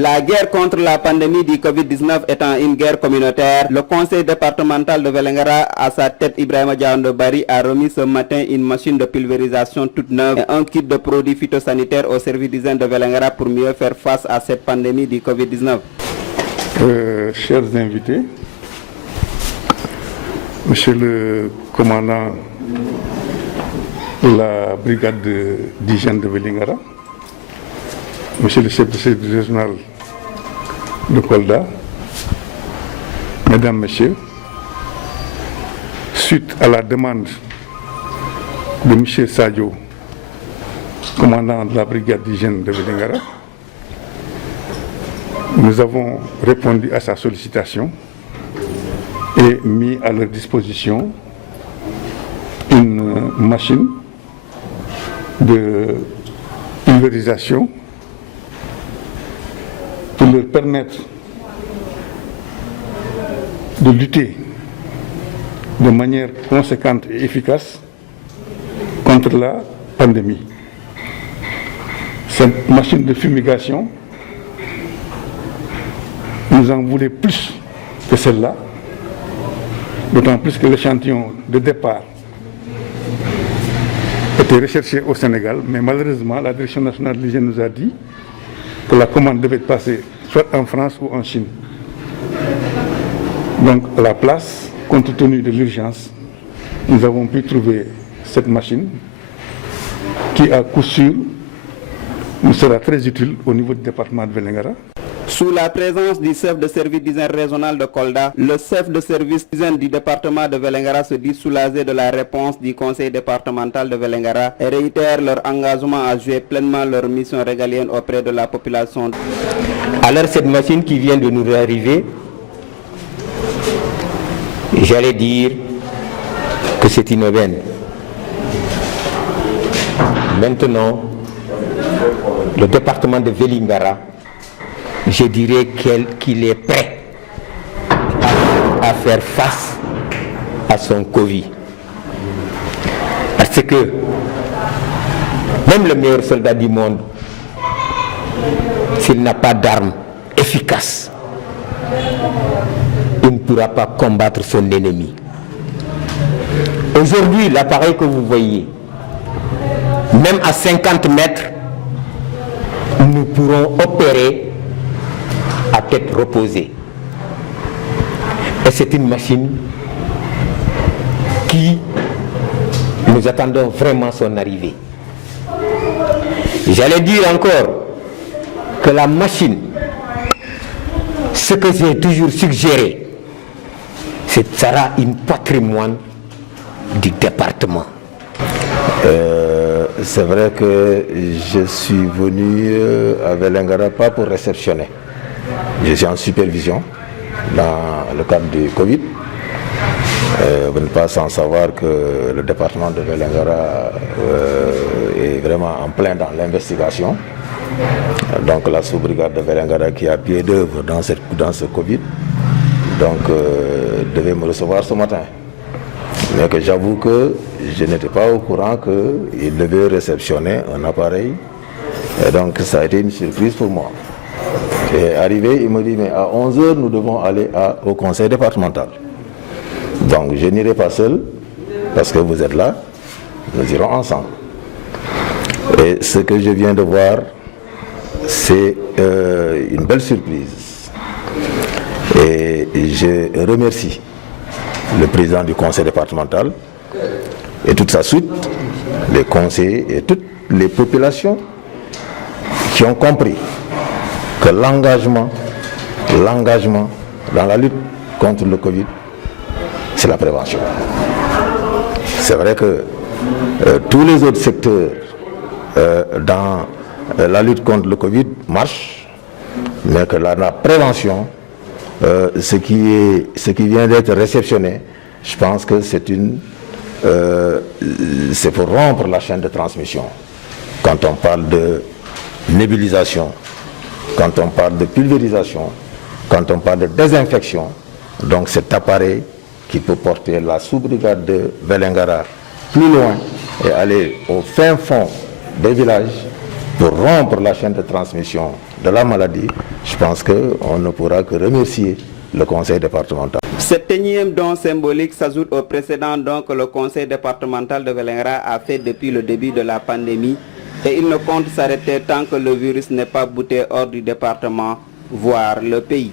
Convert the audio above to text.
La guerre contre la pandémie du Covid-19 étant une guerre communautaire, le conseil départemental de Vélingara, à sa tête Ibrahima Diawando Bari, a remis ce matin une machine de pulvérisation toute neuve et un kit de produits phytosanitaires au service d'hygiène de Vélingara pour mieux faire face à cette pandémie du Covid-19. Chers invités, Monsieur le commandant de la brigade d'hygiène de Vélingara, Monsieur le chef de service régional de Kolda, Mesdames, Messieurs, suite à la demande de M. Sadio, commandant de la brigade d'hygiène de Vélingara, nous avons répondu à sa sollicitation et mis à leur disposition une machine de pulvérisation pour leur permettre de lutter de manière conséquente et efficace contre la pandémie. Cette machine de fumigation, nous en voulons plus que celle-là, d'autant plus que l'échantillon de départ était recherché au Sénégal, mais malheureusement, la Direction nationale de l'hygiène nous a dit que la commande devait passer soit en France ou en Chine. Donc, à la place, compte tenu de l'urgence, nous avons pu trouver cette machine qui, à coup sûr, nous sera très utile au niveau du département de Vélingara. Sous la présence du chef de service d'hygiène régional de Kolda, le chef de service d'hygiène du département de Vélingara se dit soulagé de la réponse du conseil départemental de Vélingara et réitère leur engagement à jouer pleinement leur mission régalienne auprès de la population. Alors cette machine qui vient de nous arriver, j'allais dire que c'est une aubaine. Maintenant, le département de Vélingara, je dirais qu'il est prêt à faire face à son Covid. Parce que même le meilleur soldat du monde, s'il n'a pas d'armes efficaces, il ne pourra pas combattre son ennemi. Aujourd'hui, l'appareil que vous voyez, même à 50 mètres, nous pourrons opérer à tête reposée. Et c'est une machine qui, nous attendons vraiment son arrivée. J'allais dire encore que la machine, ce que j'ai toujours suggéré, ça sera un patrimoine du département. C'est vrai que je suis venu à Vélingara pas pour réceptionner. Je suis en supervision dans le cadre du Covid. Vous n'êtes pas sans savoir que le département de Vélingara est vraiment en plein dans l'investigation. Donc la sous-brigade de Vélingara qui a pied d'œuvre dans ce Covid, donc devait me recevoir ce matin. Mais que j'avoue que je n'étais pas au courant qu'il devait réceptionner un appareil. Et donc ça a été une surprise pour moi. Et arrivé, il me dit, mais à 11h, nous devons aller au conseil départemental. Donc je n'irai pas seul, parce que vous êtes là, nous irons ensemble. Et ce que je viens de voir, c'est une belle surprise. Et je remercie le président du conseil départemental et toute sa suite, les conseillers et toutes les populations qui ont compris que l'engagement dans la lutte contre le Covid, c'est la prévention. C'est vrai que tous les autres secteurs dans la lutte contre le Covid marchent, mais que la prévention, ce qui vient d'être réceptionné, je pense que c'est pour rompre la chaîne de transmission. Quand on parle de nébulisation, quand on parle de pulvérisation, quand on parle de désinfection, donc cet appareil qui peut porter la sous-brigade de Vélingara plus loin et aller au fin fond des villages, pour rompre la chaîne de transmission de la maladie, je pense qu'on ne pourra que remercier le conseil départemental. Cet énième don symbolique s'ajoute au précédent don que le conseil départemental de Vélingara a fait depuis le début de la pandémie et il ne compte s'arrêter tant que le virus n'est pas bouté hors du département, voire le pays.